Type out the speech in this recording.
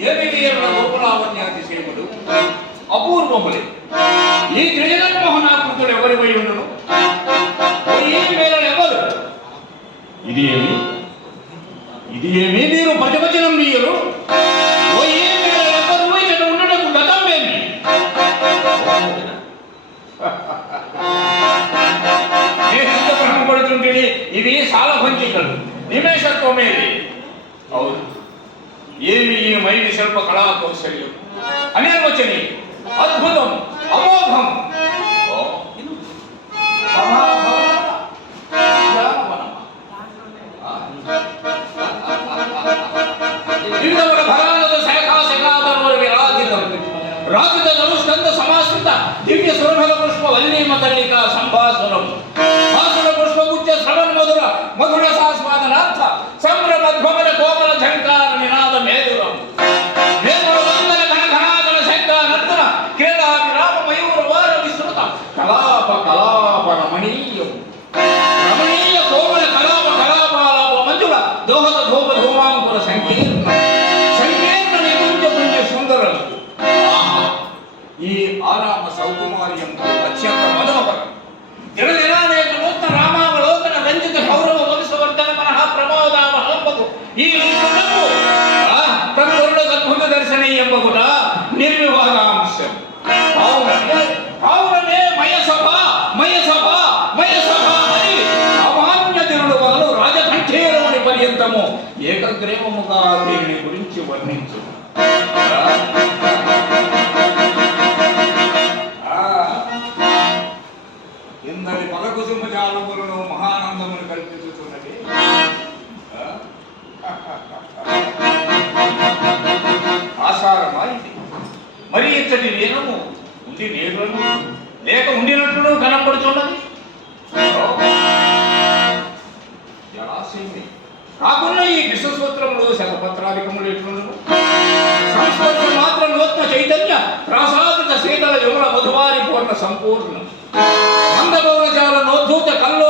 ఏమి వీరుల అపూర్వములే. ఈ త్రిజగన్మోహనాకృతులు ఎవరివై ఉండును ఈ మేళలు ఎవరు ఇది ఏమి? ఇది ఏమి? మీరు భజవచనం మీరు ఇవి సాల పంచికలు నిమేషత్వమేది అవును. ఏమి ఈ మైలి శిల్ప కళా కౌశల్యం అనిర్వచని అద్భుతం అమోఘం ఓ, మహాభారత ఉద్యానవనం. ఆ. వివిధముల ఫలాలతో శాఖా శకాధరముల విరాజితం రాజిత ధనుష్కంద సమాశ్రిత దివ్య సురభల ಕಲಾಪ ಕಲಾಪ ರಮಣೀಯ. ರಮಣೀಯ ಕೋಮಲ ಕಲಾಪ, ಕಲಾಪಾಲಾಪ ಮಂಜುಳ. ದೋಹದ ಧೋಮ ಧೋಮಾಂಕುರ ಸಂಕೀರ್ಣ. ಸಂಕೀರ್ಣ ನಿಕುಂಜ ಪುಣ್ಯ ಸುಂದರ ಈ ಆರಾಮ ಸೌಕುಮಾರಿ ಎಂಬ ಅತ್ಯಂತ ಮನೋಹರ. ದಿನದಿನಾನೇಕ ಮುಕ್ತ ರಾಮಾವಲೋಕನ ರಂಜಿತ ಗೌರವ ವಲಿಸುವಂತಹ ಮನಃ ಪ್ರಮೋದ ಮಹಂಬಗು ಈ ತನ್ನೊರಡ ಅದ್ಭುತ ದರ್ಶನ ಎಂಬ ಗುಣ ನಿರ್ವಿವಾದಾಂಶ ಅವರನ್ನೇ మయ సభ మయ సభ మయ సభ అని సామాన్య దినుడు మొదలు రాజకంఠేరముని పర్యంతము ఏకగ్రీవముగా దీనిని గురించి వర్ణించు. ఆ, ఇందరి పగకుసుమ జాలములను మహానందమును కల్పించుతున్నది ఆ? ఆసారమా ఇది? మరి ఇచ్చటి నేనము ఉంది నేరును లేక ఉండినట్లు కనపడుచున్నది జలాశయమే. కాకుండా ఈ విశ్వసూత్రములు శతపత్రాధికములు ఎట్లుండవు సంస్కృతం మాత్రం నూత్న చైతన్య ప్రాసాదిత శీతల యువల మధువారి పూర్ణ సంపూర్ణం. మందభవన జాల నోద్ధూత కల్లో